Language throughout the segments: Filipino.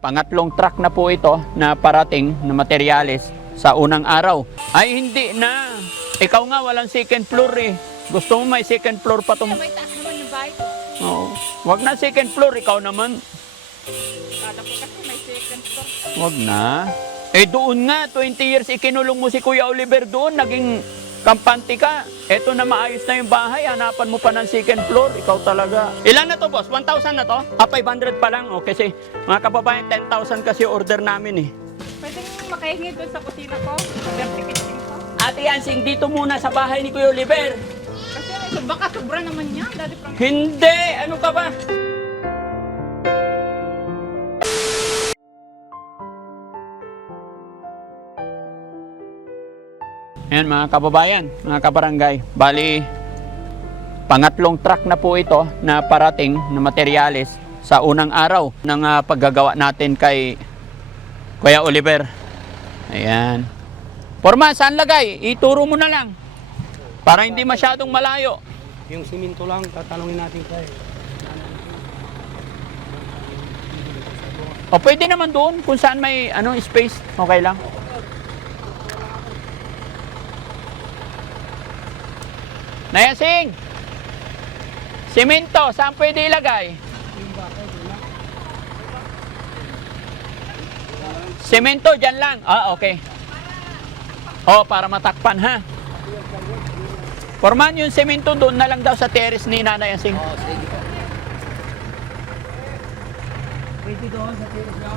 Pangatlong truck na po ito na parating na materyales sa unang araw. Ay hindi na. Ikaw nga walang second floor eh. Gusto mo may second floor pa itong... May taas naman yung bahay ko. Oo. Wag na second floor, ikaw naman. Kala ko kasi may second floor. Wag na. Eh doon nga, 20 years ikinulong mo si Kuya Oliver doon, naging kampante ka. Eto na maayos na yung bahay, hanapan mo pa ng second floor, ikaw talaga. Ilan na to boss? 1,000 na to? 500 pa lang. O kasi mga kababayan, 10,000 kasi order namin eh. Pwede nyo makahingi doon sa kusina ko. Dirty kitchen ko. Ate Yansing, dito muna sa bahay ni Kuya Oliver. Kasi baka sobra naman yan. Daddy Frank. Hindi! Ano ka ba? Ayan mga kababayan, mga kabarangay. Bali, pangatlong truck na po ito na parating na materyales sa unang araw ng paggagawa natin kay Kuya Oliver. Ayan. Forma, saan lagay? Ituro mo na lang. Para hindi masyadong malayo. Yung siminto lang, tatanungin natin kay. O pwede naman doon kung saan may space. Okay lang. Nayasing! Simento, saan pwede ilagay? Simento, dyan lang. Ah, okay. Oh, para matakpan ha. Forman, yung simento doon na lang daw sa terrace ni Nanay Asing. Oh, sige. Pwede doon sa tiris niya.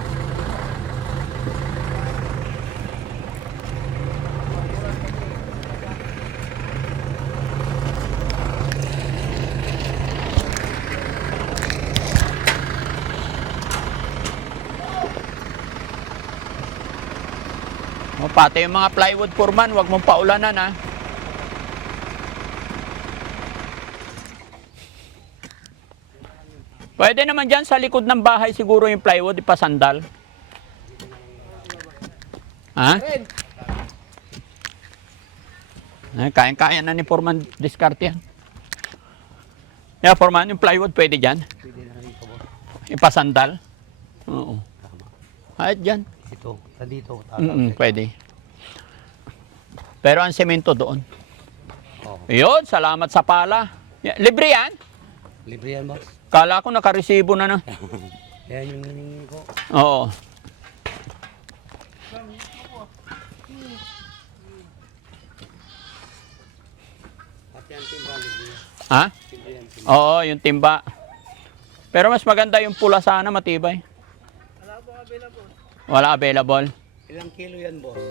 O, pati yung mga plywood forman, wag mong paulanan ha. Pwede naman dyan sa likod ng bahay siguro yung plywood ipasandal. Ha? Ay, kayang-kaya na ni Foreman diskarte yan. Yeah, Foreman, yung plywood pwede dyan. Pwede na rin ito, boss. Ipasandal. Oo. Tama. Kahit dyan. Ito, sa dito. Pwede. Pero ang semento doon. Oh. Yun, salamat sa pala. Libre yan? Libre yan, boss. Kala ko nakaresibo na. Yan yung hiningi ko. Oo. At yan, timba, libre. Ha? Libre yan, timba. Oo, yung timba. Pero mas maganda yung pula sana, matibay. Wala po available. Wala available. Ilang kilo yan, boss?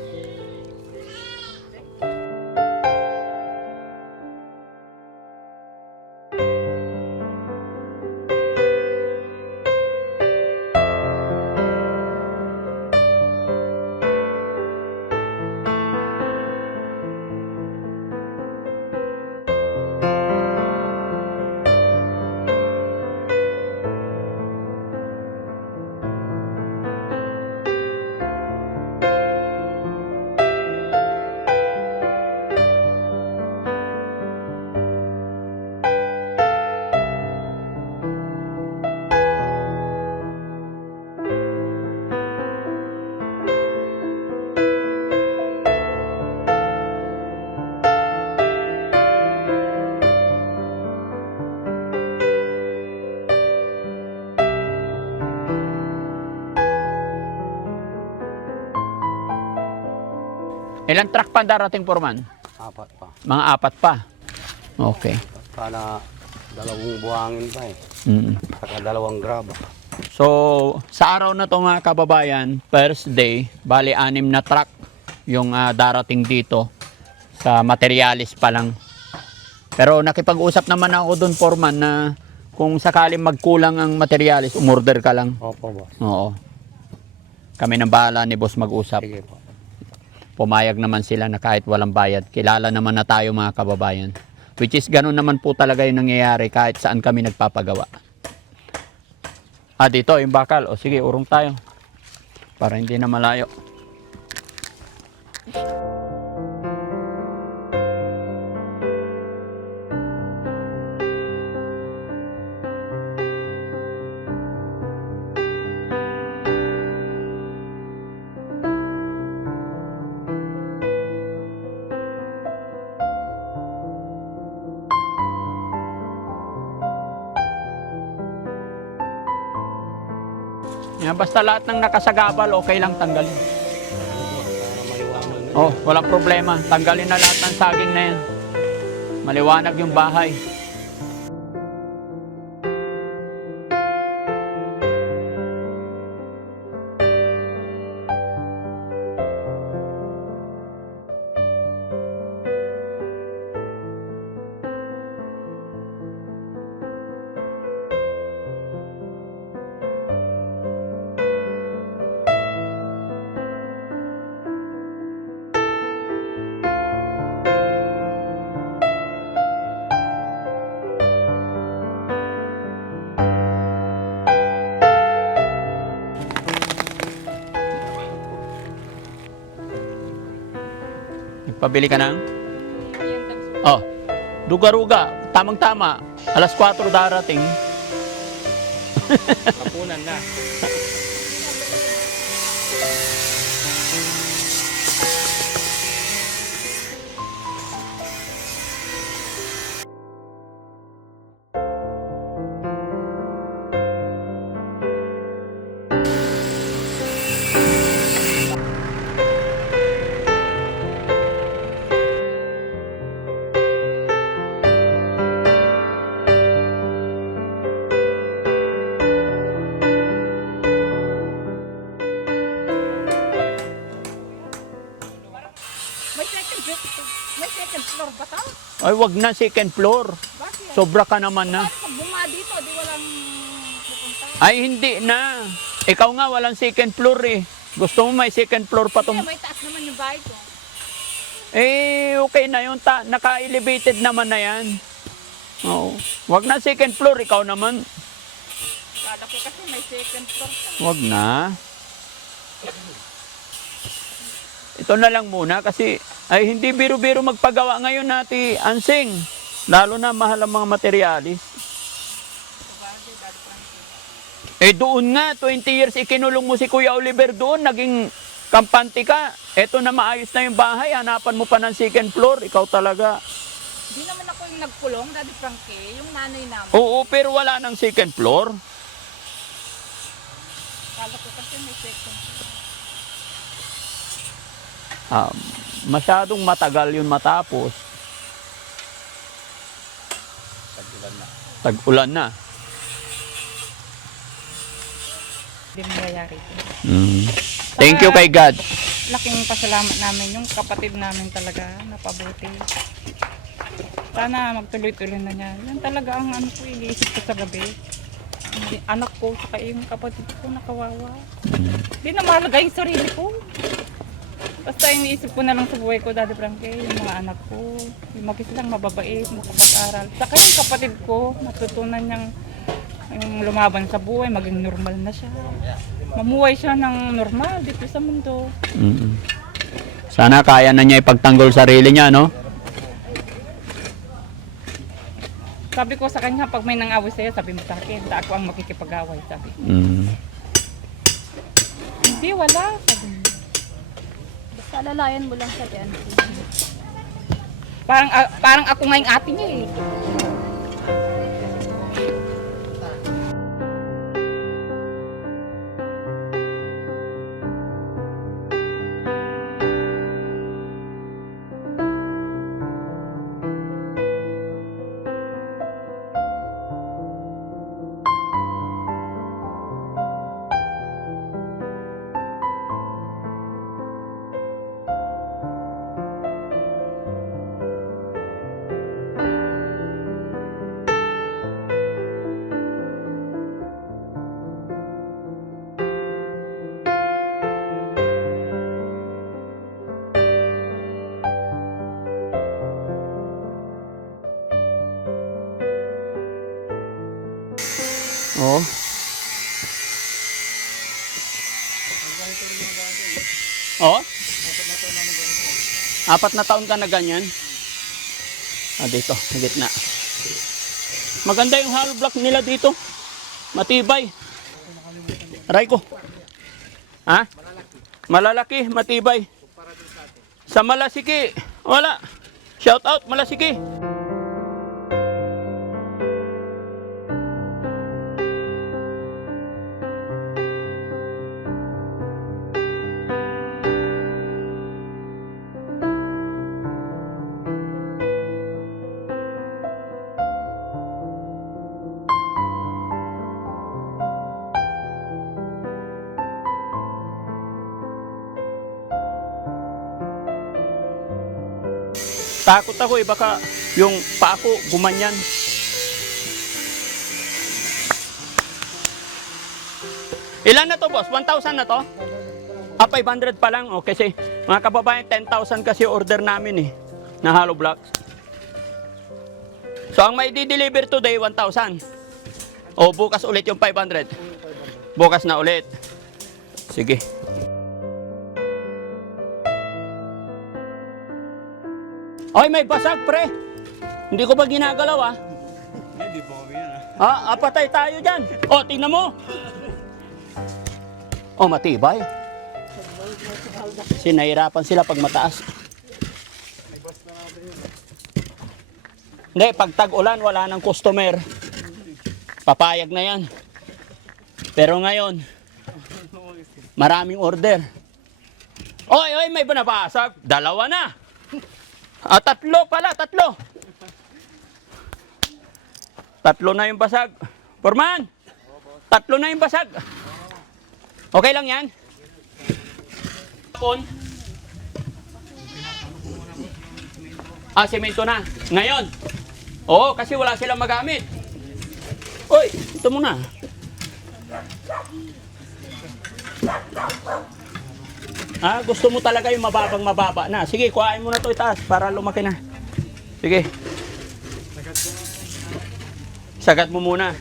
Ilang truck pa darating, Foreman? Apat pa. Mga 4 pa. Okay. Para dalawang buhangin pa eh. Saka dalawang grab. So, sa araw na to mga kababayan, first day, bali 6 na truck yung darating dito sa materialis pa lang. Pero nakipag-usap naman ako doon, Foreman, na kung sakaling magkulang ang materialis, umorder ka lang. Opo, boss. Oo. Kami nang bahala ni boss mag-usap. Sige po. Pumayag naman sila na kahit walang bayad. Kilala naman na tayo mga kababayan. Which is ganun naman po talaga yung nangyayari kahit saan kami nagpapagawa. Dito yung bakal. O sige, urong tayo. Para hindi na malayo. Yan, basta lahat ng nakasagabal, okay lang tanggalin. Para maliwanag na. Oh, walang problema. Tanggalin na lahat ng saging na yan. Maliwanag yung bahay. Pabili ka ng? Oh, duga-ruga. Tamang-tama. Alas 4 darating. Kapunan na. May second floor ba to? Ay, wag na second floor. Bakit? Sobra ka naman na. Pag buma dito, di walang pupunta. Ay, hindi na. Ikaw nga, walang second floor eh. Gusto mo may second floor pa Kaya tong... may taas naman yung bahay ko. Eh, okay na yun. Naka-elevated naman na yan. Oo. Wag na second floor. Ikaw naman. Kala ko kasi may second floor pa. Wag na. Ito na lang muna kasi ay hindi biro-biro magpagawa ngayon natin, Ansing. Lalo na mahal ang mga materialis. Eh doon nga, 20 years ikinulong mo si Kuya Oliver doon, naging kampante ka. Eto na maayos na yung bahay, hanapan mo pa ng second floor, ikaw talaga. Di naman ako yung nagkulong, Daddy Frankie, yung nanay namin. Oo, pero wala ng second floor. Kala ko kasi may second floor. Masyadong matagal yun matapos. Tag-ulan na. Tag-ulan na. Hindi mangyayari ito. Thank you kay God. Laking pasalamat namin yung kapatid namin talaga napabuti. Sana magtuloy-tuloy na niya. Yan talaga ang ano ko, iniisip ko sa gabi. Anak ko, saka yung kapatid ko nakawawa. Hindi na mahalaga yung sarili ko. Basta iniisip ko na lang sa buhay ko, Daddy Frankie, yung mga anak ko. Yung mag-islang mababait, makapag-aral. Saka yung kapatid ko, natutunan niyang yung lumaban sa buhay, maging normal na siya. Mamuhay siya ng normal dito sa mundo. Sana kaya na niya ipagtanggol sarili niya, no? Sabi ko sa kanya, pag may nang-away sa'yo, sabi mo sa akin, ako ang makikipag-away, sabi. Hindi, wala. Sabi mo. Basta alalayan mo lang sa TNC. Parang ako nga yung ate niya eh. Oh. Oh? 4 na taon ka na ganyan? Dito, sa gitna. Maganda yung hollow block nila dito. Matibay. Aray ko. Ha? Malalaki, matibay. Sa Malasiki, wala. Shout out, Malasiki. Takot ako eh, baka yung paa ko gumanyan. Ilan na to, boss? 1,000 na to? 500 pa lang. O, kasi mga kababayan, 10,000 kasi order namin eh, na hollow blocks. So, ang may di-deliver today, 1,000. O, bukas ulit yung 500. Bukas na ulit. Sige. Ay, may basag, pre. Hindi ko ba ginagalaw, ah? Hindi po kami yan, ah. Patay tayo dyan. O, tingnan mo. O, matibay. Sinahirapan sila pag mataas. Hindi, pag tag-ulan, wala nang customer. Papayag na yan. Pero ngayon, maraming order. Oy, may banabasag. 2 na. 3 pala, 3. 3 na yung basag. Forman, 3 na yung basag. Okay lang yan? Semento na. Ngayon. Oo, kasi wala silang magamit. Uy, ito muna. Gusto mo talaga yung mababa na. Sige, kuhain mo na to itaas para lumaki na. Sige. Sagat mo muna.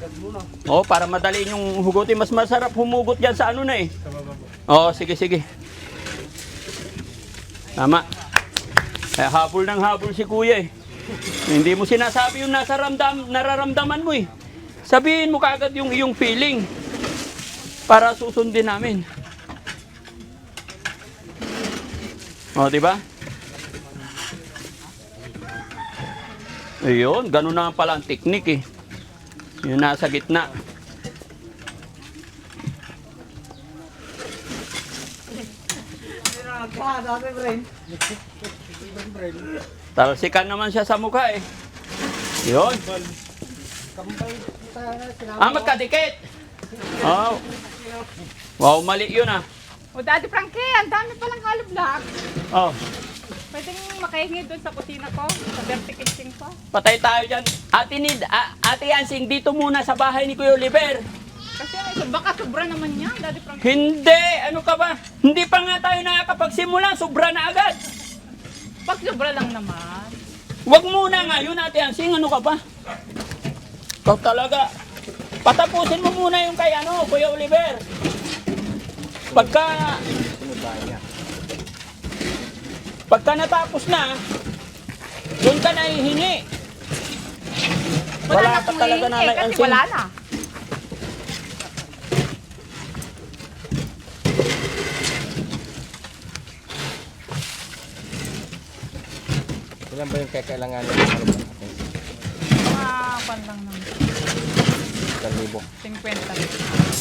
Oo, para madali yung hugutin. Mas masarap humugot yan sa ano na eh. Oo, sige. Tama. Habol ng habol si kuya eh. Hindi mo sinasabi yung nararamdaman mo eh. Sabihin mo kaagad yung iyong feeling. Para susundin namin. O, diba? Ayun, ganun na pala ang teknik eh. Yung nasa gitna. Talsikan naman siya sa mukha eh. Yun. Magkadikit. Oh. Wow, mali yun ah. O, Daddy Frankie, ang dami palang hollow block. Oh. Pwedeng makahingi doon sa kusina ko, sa dirty kitchen ko. Patay tayo dyan. Ate Yansing, dito muna sa bahay ni Kuya Oliver. Kasi baka sobra naman yan, Daddy Frankie. Hindi! Ano ka ba? Hindi pa nga tayo nakakapagsimula. Sobra na agad. Pag sobra lang naman. Huwag muna nga yun, Ate Yansing. Ano ka ba? Ikaw talaga. Patapusin mo muna yung kay Kuya Oliver. Pagka natapos na, doon ka na hihingi. Wala na ka pong talaga, hihingi Nanay kasi Ansing. wala na. Ilan ba yung kailangan ng hollow block natin? Mga pan lang naman. 1,000. 50.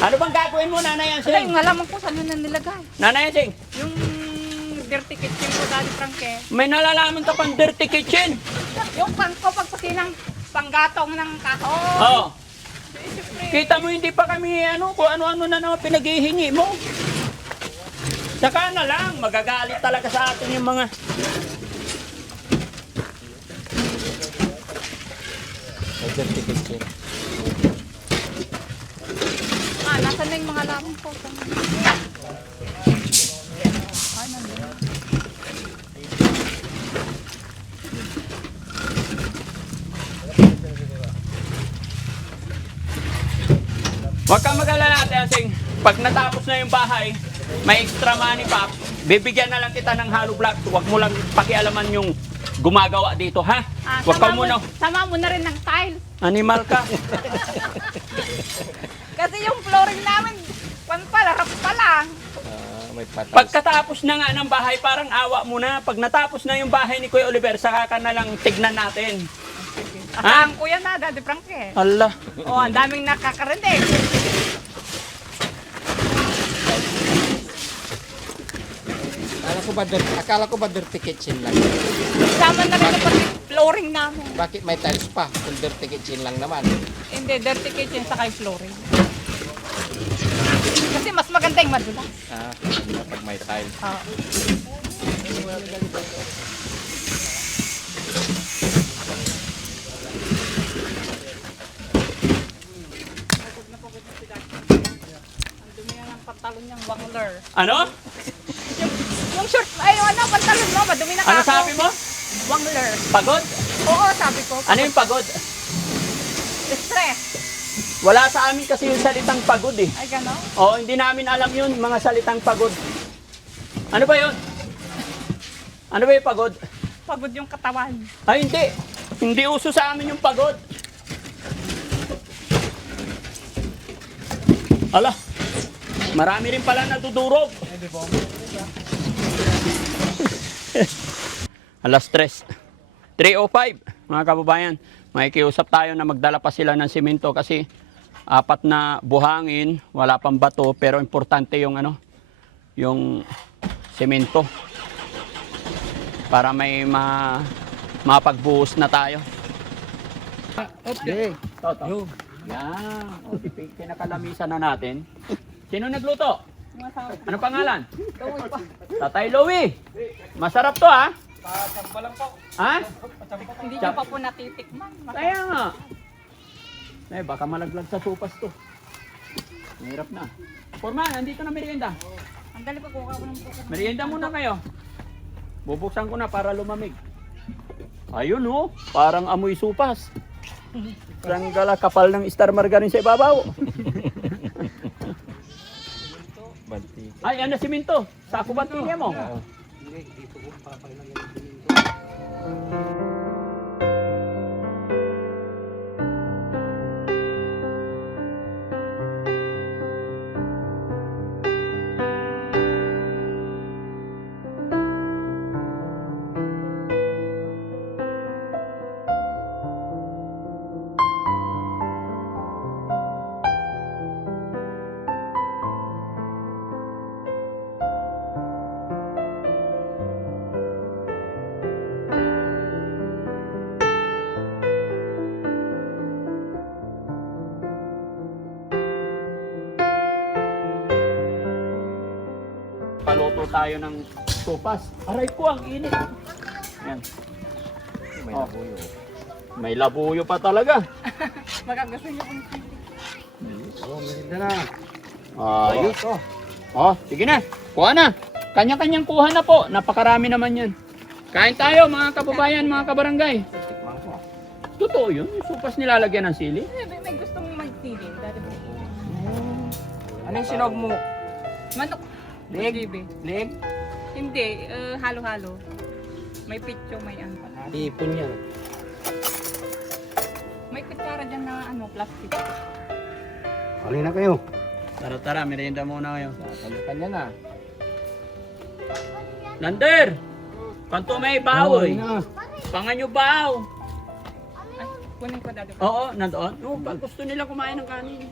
Ano bang gagawin mo, Nanay Kasi Yansing? yung alam ko saan na nilagay. Nanay Yansing, Yung dirty kitchen ko, Daddy Frankie. may nalalaman ka pang dirty kitchen. Yung pan ko, pagpasinang panggatong ng kahoy. Oo. Siyempre, Kita mo hindi pa kami kung ano-ano na naman pinaghihingi mo. Saka na lang, magagalit talaga sa atin yung mga... May dirty kitchen. Nasaan na yung mga lamang ko? Ay, nandun. Huwag kang mag-alala, Ate Yansing. Pag natapos na yung bahay, may extra money pa, bibigyan na lang kita ng hollow blocks. Huwag mo lang pakialaman yung gumagawa dito, ha? Huwag ka muna. Sama mo na rin ng tiles. Animal ka. Kasi yung flooring namin, harap pa lang. May patas. Pagkatapos na nga ng bahay, parang awa mo na. Pag natapos na yung bahay ni Kuya Oliver, saka ka na lang tignan natin. Asahan ko yan na, Daddy Frankie. Allah. Oh, ang daming nakakarinig. Akala ko ba dirty kitchen lang? Sama na rin pati flooring namin. Bakit may tiles pa kung dirty kitchen lang naman? Hindi, dirty kitchen sa kay flooring. Kasi mas maganda yung madulas. Pag may tile. Oo. Ang dumi na ng pantalon niyang wangler. Ano? Yung short, ay ano, pantalon mo, madumi na Ano kako. sabi mo? Wangler. Pagod? Oo, sabi ko. Ano yung pagod? Stress. Wala sa amin kasi yung salitang pagod eh. Ay, gano'n? Oo, hindi namin alam yun, mga salitang pagod. Ano ba yun? Ano ba yung pagod? Pagod yung katawan. Ay, hindi. Hindi uso sa amin yung pagod. Ala, marami rin pala natudurog. Alas 3:05, mga kababayan. Makikiusap tayo na magdala pa sila ng simento kasi 4 na buhangin, wala pang bato, pero importante yung yung simento para may mapagbuhos na tayo. Okay. Toto. Yan. O, kinakalamisan na natin. Sino nagluto? Ano pangalan? Tatay Louie. Masarap to ha? Ha? Hindi nyo pa po natitikman. Kaya nga. Eh, baka malaglag sa supas to. Mahirap na. Forman, nandito na merienda. Ang dali pa kuha ko ng buka. Merienda muna kayo. Bubuksan ko na para lumamig. Ayun oh, parang amoy supas. Parang gala kapal ng star margarine sa ibabaw. Ay, ano siminto? Sako ba tingin mo? Paluto tayo ng sopas. Aray ko, ang init. Yan. May Oh. labuyo. May labuyo pa talaga. Baka gusto nyo kung Merinda na. Ayos. Oh, sige na. Kuha na. Kanya-kanyang kuha na po. Napakarami naman yan. Kain tayo mga kababayan, mga kabarangay. Tikman ko. Totoo yun. Yung sopas nilalagyan ng sili. may gustong magtili. Dati po. Ano yung sinog mo? Manok. Leg? Bibi. Leg? Hindi, halo-halo. May pityo, may ano. Ipon yan. May kutsara dyan na plastic. Alin na kayo. Tara, merienda muna kayo. Kanya-kanya na. Lander! Kanto may bawoy. Alin na. Panganyo baw. Ay, kunin ko dati. Oo, nandoon. No, pag gusto nila kumain ng kanin.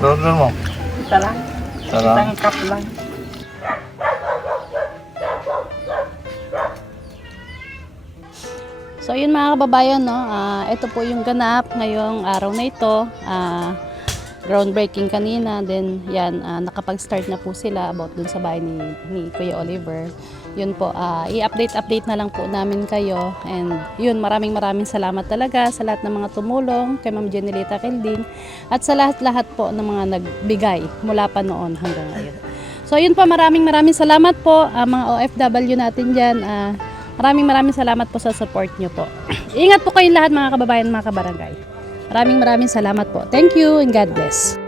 Burger mo? Isa lang. Tara. Isang cup lang. So yun mga kababayan, no, ito po yung ganap ngayong araw na ito. Groundbreaking kanina, then yan, nakapag-start na po sila about dun sa bahay ni Kuya Oliver. Yun po, i-update na lang po namin kayo. And yun, maraming salamat talaga sa lahat ng mga tumulong, kay Ma'am Jenilita Kelding, at sa lahat po ng mga nagbigay mula pa noon hanggang ngayon. So yun po, maraming salamat po, mga OFW natin dyan. Maraming salamat po sa support nyo po. Ingat po kayong lahat mga kababayan, mga kabarangay. Maraming salamat po. Thank you and God bless.